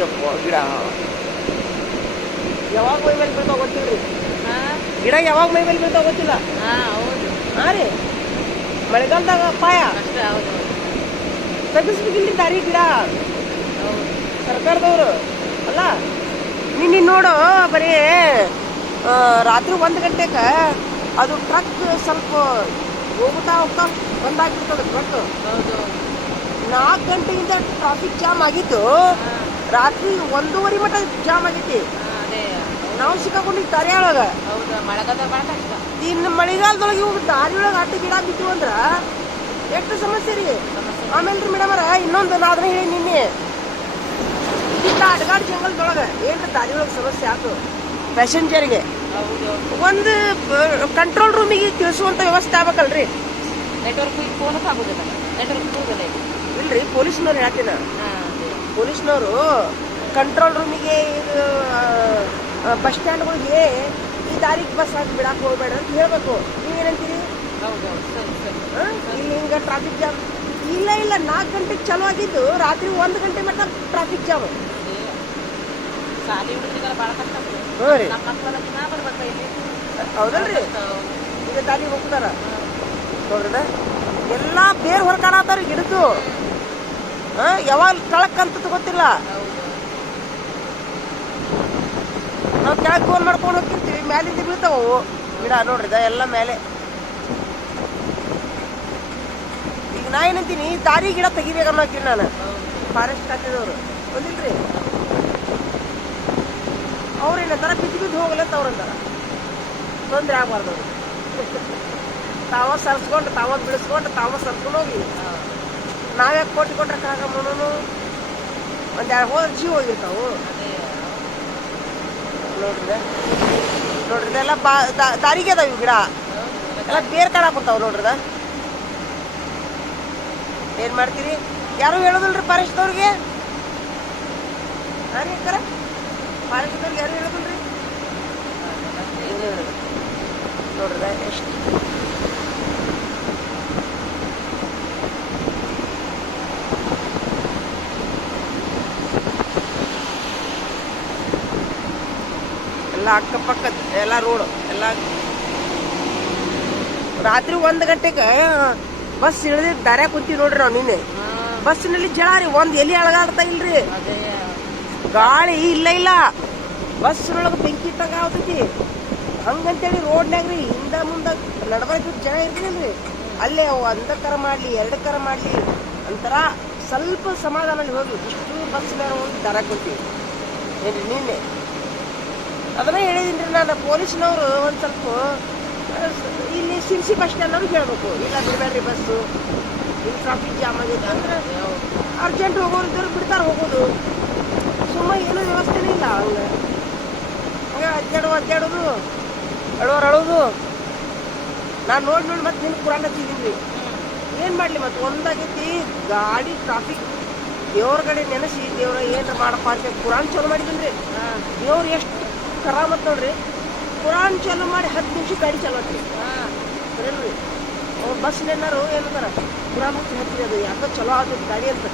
ಯಪ್ಪ ಗಿಡ. ಯಾವಾಗ ಮೈ ಮೇಲೆ ಬೀಳ್ತಾವ ಗೊತ್ತಿಲ್ರಿ? ಗಿಡ ಯಾವಾಗ ಮೈ ಮೇಲೆ ಬೀಳ್ತಾವ ಗೊತ್ತಿಲ್ಲ? ಹಾ ರೀ. ಮಳೆಗಾಲದಾಗ ಅಪಾಯ ಅಷ್ಟ ಹೌದು ತೆಗಿಸ್ಬೇಕಿಲ್ರಿ ದಾರಿ ಗಿಡ? ಸರ್ಕಾರದವರು ಅಲ್ಲ ನಿನ್ನೆ ನೋಡು ಬರೀ ರಾತ್ರಿ ಒಂದು ಗಂಟೆಗೆ ಅದು ಟ್ರಕ್ ಸ್ವಲ್ಪ ಹೋಗ್ತಾ ಹೋಗ್ತಾ ಬಂದಾಗಿರ್ತದೆ ಟ್ರಕ್. ನಾಲ್ಕು ಗಂಟೆಯಿಂದ ಟ್ರಾಫಿಕ್ ಜಾಮ್ ಹಾ, ರಾತ್ರಿ ಒಂದೂವರೆ ಮಟ್ಟ ಜಾಮ್ ಆಗೈತಿ. ನಾವು ಸಿಕ್ಕಾಕೊಂಡಿದ್ದು ದಾರಿ ಒಳಗ. ಇನ್ನು ಮಳೆಗಾಲದೊಳಗೆ ಇವಾಗ ದಾರಿ ಒಳಗೆ ಅಡ್ಡ ಗಿಡ ಬಿದ್ದು ಅಂದ್ರ ಎಷ್ಟು ಸಮಸ್ಯೆ ರೀ? ಆಮೇಲೆ ರೀ ಮೇಡಮರ ಇನ್ನೊಂದು ನಾ ಅದನ್ನ ಹೇಳಿ ನಿನ್ನೆ. ಇಂಥ ಅಡ್ಗಾಡ್ ಜಂಗಲ್ದೊಳಗೆ ಏನು ದಾರಿ ಒಳಗೆ ಸಮಸ್ಯೆ ಆಯ್ತು ಪ್ಯಾಸೆಂಜರ್ಗೆ. ಒಂದು ಕಂಟ್ರೋಲ್ ರೂಮಿಗೆ ತಿಳಿಸುವಂತ ವ್ಯವಸ್ಥೆ ಆಗ್ಬೇಕಲ್ರಿ? ನೆಟ್ವರ್ಕ್ ಫೋನ್ ಆಗೋದಿಲ್ಲ. ನೆಟ್ವರ್ಕ್ ಇಲ್ರಿ ಪೊಲೀಸ್ನವ್ರು ಹೇಳ್ತೀನಿ ಪೊಲೀಸ್ನವರು ಕಂಟ್ರೋಲ್ ರೂಮಿಗೆ ಇದು ಬಸ್ ಸ್ಟ್ಯಾಂಡ್ಗಳಿಗೆ ಈ ದಾರಿಗೆ ಬಸ್ ಹಾಕಿ ಬಿಡಕ್ಕೆ ಹೋಗ್ಬೇಡ ಅಂತ ಹೇಳ್ಬೇಕು. ನೀವೇನಂತೀರಿ? ಇಲ್ಲಿ ಹಿಂಗೆ ಟ್ರಾಫಿಕ್ ಜಾಮ್ ಇಲ್ಲ ಇಲ್ಲ ನಾಲ್ಕು ಗಂಟೆಗೆ ಚಾಲು ಆಗಿದ್ದು ರಾತ್ರಿ ಒಂದು ಗಂಟೆ ಮಟ್ಟ ಟ್ರಾಫಿಕ್ ಜಾಮ್ ಹೌದಲ್ರಿ. ಈಗ ದಾರಿ ಹೋಗ್ತಾರ? ಹಾ. ನೋಡ್ರಿದ ಎಲ್ಲ ಬೇರೆ ಹೊರಕಾಣತ್ತಾರ ಗಿಡದ್ದು ಯಾವಾಗ ಕಳಕ್ಕಂತ ಗೊತ್ತಿಲ್ಲ. ನಾವು ಕೆಳಗೆ ಫೋನ್ ಮಾಡ್ಕೊಂಡು ಹೋಗ್ತಿರ್ತೀವಿ ಮ್ಯಾಲಿಂದ ಬೀಳ್ತಾವ ಗಿಡ ನೋಡ್ರಿದ ಎಲ್ಲ ಮೇಲೆ. ಈಗ ನಾ ಏನಂತೀನಿ ದಾರಿ ಗಿಡ ತೆಗಿಬೇಕನ್ನೋ ಹಾಕಿರಿ ನಾನು. ಫಾರೆಸ್ಟ್ ಖಾತೆದವರು ಬಂದಿಲ್ರಿ ಅವ್ರೇನಂತಾರ ಬಿದ್ದು ಬಿದ್ದು ಅಂತ ಅವ್ರಂತಾರ ತೊಂದರೆ ಆಗ್ಬಾರ್ದು ತಾವ ಸರ್ಸ್ಕೊಂಡು, ತಾವ ಬಿಡಿಸ್ಕೊಂಡು ತಾವ ಸರ್ಸ್ಕೊಂಡು ಹೋಗಿ. ನಾವ್ಯಾಕೆ ಕೋಟಿ ಕೊಟ್ರೆ ಕಾಗಮ್ಮನು ಒಂದ್ ಎರಡು ಹೋದ್ರೆ ಜೀವ ಹೋಗಿರ್ತಾವು. ನೋಡ್ರಿ ನೋಡ್ರಿದೆ ಎಲ್ಲ ಬಾ ದಾರಿಗೆ ಅದಾವ ಇವು ಗಿಡ. ಎಲ್ಲ ಬೇರ್ ಕಾಣಾಕುಂತಾವ ನೋಡ್ರಿದ? ಏನ್ ಮಾಡ್ತೀರಿ? ಯಾರು ಹೇಳೋದಿಲ್ರಿ ಫಾರೆಸ್ಟ್ದವ್ರಿಗೆ ಹಾಂ ರೀ ಅಕ್ಕಾರ ಫಾರೆಸ್ಟ್ದವ್ರಿಗೆ ಯಾರು ಹೇಳೋದಿಲ್ರಿ? ನೋಡ್ರಿದ, ಎಷ್ಟು? ಎಲ್ಲ ಅಕ್ಕಪಕ್ಕದ ಎಲ್ಲ ರೋಡ್ ಎಲ್ಲ ರಾತ್ರಿ ಒಂದು ಗಂಟೆಗೆ ಬಸ್ ಇಳಿದು ದಾರ ಕುಂತೀವಿ ನೋಡ್ರಿ ನಾವು ನಿನ್ನೆ. ಬಸ್ನಲ್ಲಿ ಜಳ ರೀ ಒಂದ್ ಎಲಿ ಅಳಗಾಡ್ತಾ ಇಲ್ರಿ. ಗಾಳಿ ಇಲ್ಲ ಇಲ್ಲ. ಬಸ್ನೊಳಗೆ ಬೆಂಕಿ ತಗ ಆಗ್ತೈತಿ. ಹಂಗಂತೇಳಿ ರೋಡ್ನ್ಯಾಗ ರೀ ಹಿಂದ ಮುಂದ ನಡಬಾರ್ದು ಜನ ಇರ್ತೀನಿ ಅಲ್ಲೇ ಅವು ಅಂಧಕರ ಮಾಡ್ಲಿ ಕರ ಮಾಡ್ಲಿ ಒಂಥರ ಸ್ವಲ್ಪ ಸಮಾಧಾನ ಹೋಗಿ ಇಷ್ಟು ಬಸ್ನಾಗ ಹೋಗಿ ದರ ಏನ್ರಿ ನಿನ್ನೆ? ಅದನ್ನ ಹೇಳಿದೀನಿ ರೀ ನಾನು ಪೊಲೀಸ್ನವರು ಒಂದು ಸ್ವಲ್ಪ ಇಲ್ಲಿ ಸಿರ್ಸಿ ಬಸ್ ಸ್ಟ್ಯಾಂಡ್ನವ್ರು ಹೇಳ್ಬೇಕು. ಇಲ್ಲ ಬಿಡಬೇಡ್ರಿ ಬಸ್ಸು ಇಲ್ಲಿ ಟ್ರಾಫಿಕ್ ಜಾಮ್ ಆಗಿದೆ ಅಂದ್ರೆ ಅರ್ಜೆಂಟ್ ಹೋಗೋರು ಇದ್ರು ಬಿಡ್ತಾರೆ ಹೋಗೋದು. ಸುಮ್ಮನೆ ಏನೂ ವ್ಯವಸ್ಥೆನೇ ಇಲ್ಲ ಹಂಗೆ. ಹಂಗೆ ಅಜ್ಜಾಡು ಅಜ್ಜಾಡೋದು ಅಳೋರು ಅಳೋದು. ನಾನು ನೋಡಿ ನೋಡಿ ಮತ್ತೆ ನಿಮ್ಗೆ ಕುರಾನ್ ಹಚ್ಚಿದ್ದೀನಿ ರೀ ಏನು ಮಾಡಲಿ ಮತ್ತೆ? ಒಂದಾಗೈತಿ ಗಾಡಿ ಟ್ರಾಫಿಕ್ ದೇವ್ರ ಕಡೆ ನೆನೆಸಿ ದೇವ್ರ ಏನು ಮಾಡಪ್ಪ ಅಂತ ಕುರಾನ್ ಚಾಲು ಮಾಡಿದ್ದೀನಿ ರೀ ದೇವ್ರು ಎಷ್ಟು ಕರಾಮತ್ ನೋಡ್ರಿ ಕುರಾನ್ ಚಾಲು ಮಾಡಿ ಹತ್ತು ನಿಮಿಷ ಗಾಡಿ ಚಾಲತ್ರಿ ರೀ ಅವ್ರು ಬಸ್ ಏನಾರು ಏನಂತಾರ ಕುರಾನ್ ಹಚ್ಚಿ ಹತ್ತಿರಿ ಅದು. ಯಾಕೆ ಚಲೋ ಆಗ್ತೈತಿ ಗಾಡಿ ಅಂತ.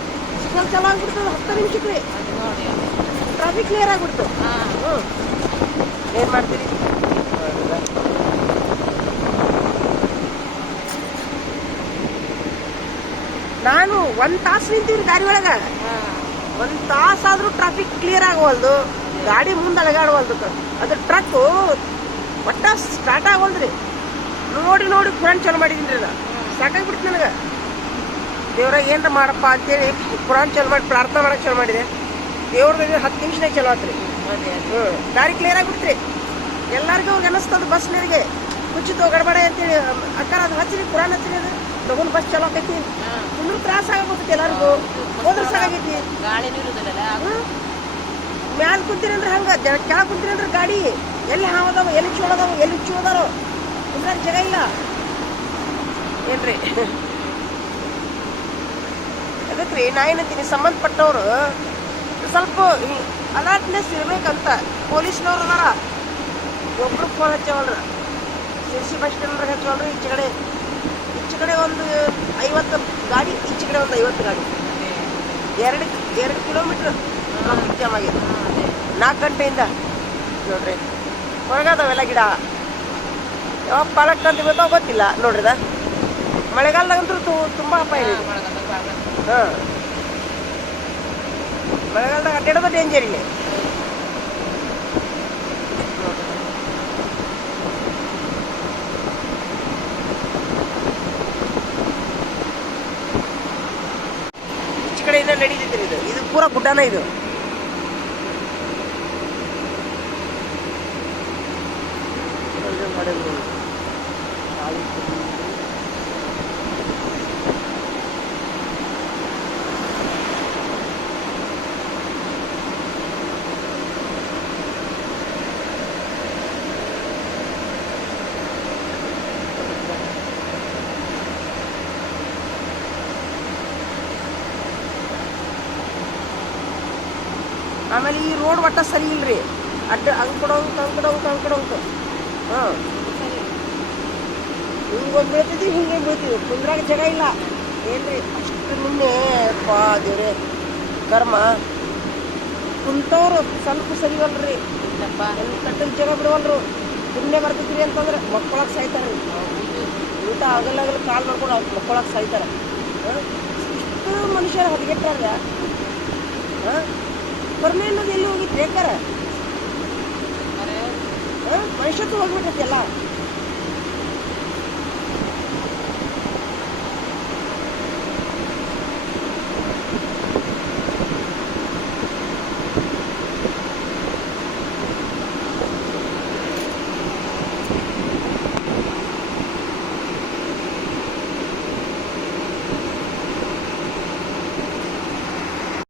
ಚಲೋ ಆಗ್ಬಿಡ್ತದೆ ಹತ್ತು ನಿಮಿಷಕ್ಕೆ ರೀ. ಟ್ರಾಫಿಕ್ ಕ್ಲಿಯರ್ ಆಗ್ಬಿಡ್ತು. ಹ್ಞೂ ಏನು ಮಾಡ್ತೀರಿ? ನಾನು ಒಂದು ತಾಸು ನಿಂತೀವಿ ಗಾಡಿ ಒಳಗೆ. ಒಂದು ತಾಸಾದ್ರೂ ಟ್ರಾಫಿಕ್ ಕ್ಲಿಯರ್ ಆಗವಲ್ದು. ಗಾಡಿ ಮುಂದೆ ಅಳಗಾಡವಲ್ದು ಅದು ಟ್ರಕ್ಕು ಒಟ್ಟ ಸ್ಟಾರ್ಟ್ ಆಗವಲ್ದ್ರಿ ನೋಡಿ ನೋಡಿ ಕುರಾನ್ ಚಾಲು ಮಾಡಿದ್ದೀನಿ ರೀ ಸಾಕಾಗ್ಬಿಡ್ತು ನನಗೆ. ದೇವ್ರಾಗ ಏನ್ರ ಮಾಡಪ್ಪ ಅಂತೇಳಿ ಕುರಾನ್ ಚಾಲು ಮಾಡಿ ಪ್ರಾರ್ಥನೆ ಮಾಡಕ್ಕೆ ಚಾಲು ಮಾಡಿದೆ. ದೇವ್ರದಾಗ ಹತ್ತು ನಿಮಿಷನಾಗ ಚಲೋ ಆತ್ರಿ. ಹ್ಞೂ ದಾರಿ ಕ್ಲಿಯರ್ ಆಗ್ಬಿಡ್ತ್ರಿ. ಎಲ್ಲರಿಗೂ ಅವ್ರಿಗೆ ಅನ್ನಿಸ್ತದೆ ಬಸ್ ನೀರಿಗೆ. ಕುಚ್ಚಿತ್ತು ಗಡಬಡ ಅಂತೇಳಿ ಅಕ್ಕಾರ ಅದು ಹಚ್ಚಿರಿ ಕುರಾನ್ ಹಚ್ಚಿರಿ ಅದು. ತಗೊಂಡು ಬಸ್ ಚಲೋ ಆಕೈತಿ. ಇನ್ನೂ ತ್ರಾಸ ಆಗ್ಬಿಡ್ತೈತಿ ಎಲ್ಲರಿಗೂ. ಹೋದ್ರ ಸಾಕಾಗೈತಿ? ಮ್ಯಾಲ ಕುಂತೀರಿ ಅಂದ್ರೆ ಹಂಗ ಕೆಳಗೆ ಕುಂತೀರಿ ಅಂದ್ರೆ ಗಾಡಿ. ಎಲ್ಲಿ ಹಾವದವ ಎಲ್ಲಿ ಚೋಳದವ ಎಲ್ಲಿ ಚೋದಾರೋ ಕುಂದ್ರಾಗ ಜಾಗ ಇಲ್ಲ. ಏನ್ರಿ? ಅದಕ್ಕೆ ನಾ ಏನಂತೀನಿ ಸಂಬಂಧಪಟ್ಟವ್ರು ಸ್ವಲ್ಪ ಅಲರ್ಟ್ನೆಸ್ ಇರ್ಬೇಕಂತ. ಪೊಲೀಸ್ನವ್ರು ಅದಾರ. ಒಬ್ರು ಫೋನ್ ಹಚ್ಚವಲ್ರ. ಸಿರ್ಸಿ ಬಸ್ ಸ್ಟ್ಯಾಂಡ್ ಹಚ್ಚವಲ್ರಿ ಈಚೆ ಕಡೆ. ಈಚೆ ಕಡೆ ಒಂದು ಐವತ್ತು ಗಾಡಿ ಈಚೆ ಕಡೆ ಒಂದು ಐವತ್ತು ಗಾಡಿ. ಎರಡು ಎರಡು ಕಿಲೋಮೀಟ್ರ್ ಟ್ರಾಫಿಕ್ ಜಾಮ್ ಆಗಿದೆ ನಾಲ್ಕು ಗಂಟೆಯಿಂದ ನೋಡ್ರಿ. ಹೊರಗದವೆಲ್ಲ ಗಿಡ. ಯಾವಾಗ ಪಾಲಕ್ ಅಂತ ಗೊತ್ತೋ ಗೊತ್ತಿಲ್ಲ, ನೋಡ್ರಿದ? ಮಳೆಗಾಲದಾಗಂತೂ ತುಂಬ ಅಪಾಯ ಇದೆ. ಹಾಂ. ಮಳೆಗಾಲದಾಗ ಅಡ್ಡಾಡೋದು ಡೇಂಜರ್ ಇಲ್ಲಿ. ಕಡೆಯಿಂದ ನಡೀತಿದ್ರಿ ಇದು. ಇದು ಪೂರ ಗುಡ್ಡನ ಇದು. ಆಮೇಲೆ ಈ ರೋಡ್ ಒಟ್ಟ ಸರಿ ಇಲ್ರಿ ಅಡ್ಡ ಹಂಗ್ ಕೊಡೋಂಕ್ ಹಂಗ್ ಕೊಡೋಂಕ್ ಹಂಗ್ ಕೊಡೋಂಕ್ ಹಾಂ. ಹಿಂಗೊಂದು ಬೀಳ್ತಿದ್ವಿ ಹಿಂಗೆ ಬೀಳ್ತೀವಿ ಕುಂದ್ರಾಗ ಜಾಗ ಇಲ್ಲ. ಏನ್ರಿ ಅಷ್ಟು ಮುನ್ನೆ ಪಾ ದೇವ್ರೆ ಕರ್ಮ. ಕುಂತವ್ರು ಸ್ವಲ್ಪ ಸರಿವಲ್ರಿ. ಕಟ್ಟಲ್ ಜಾಗ ಬಿಡವಲ್ರು. ಸುಮ್ಮನೆ ಬರ್ತಿದ್ರಿ ಅಂತಂದ್ರೆ ಮಕ್ಕಳಕ್ಕೆ ಸಾಯ್ತಾರೆ. ಊಟ ಆಗಲ್ಲ ಆಗಲ್ಲ ಕಾಲ್ ಮಾಡ್ಕೊಂಡು ಅವ್ರು ಮಕ್ಕಳಕ್ಕೆ ಸಾಯ್ತಾರೆ. ಹಾಂ. ಇಷ್ಟು ಮನುಷ್ಯರು ಹದಗೆಟ್ಟಾರ ಹಾಂ. ಕರ್ಮೆ ಅನ್ನೋದು ಎಲ್ಲಿ ಹೋಗಿತ್ತು ಬೇಕಾರೆ ಮನುಷ್ಯತ್ವ ಹೋಗ್ಬಿಟ್ಟೈತಿ ಎಲ್ಲ.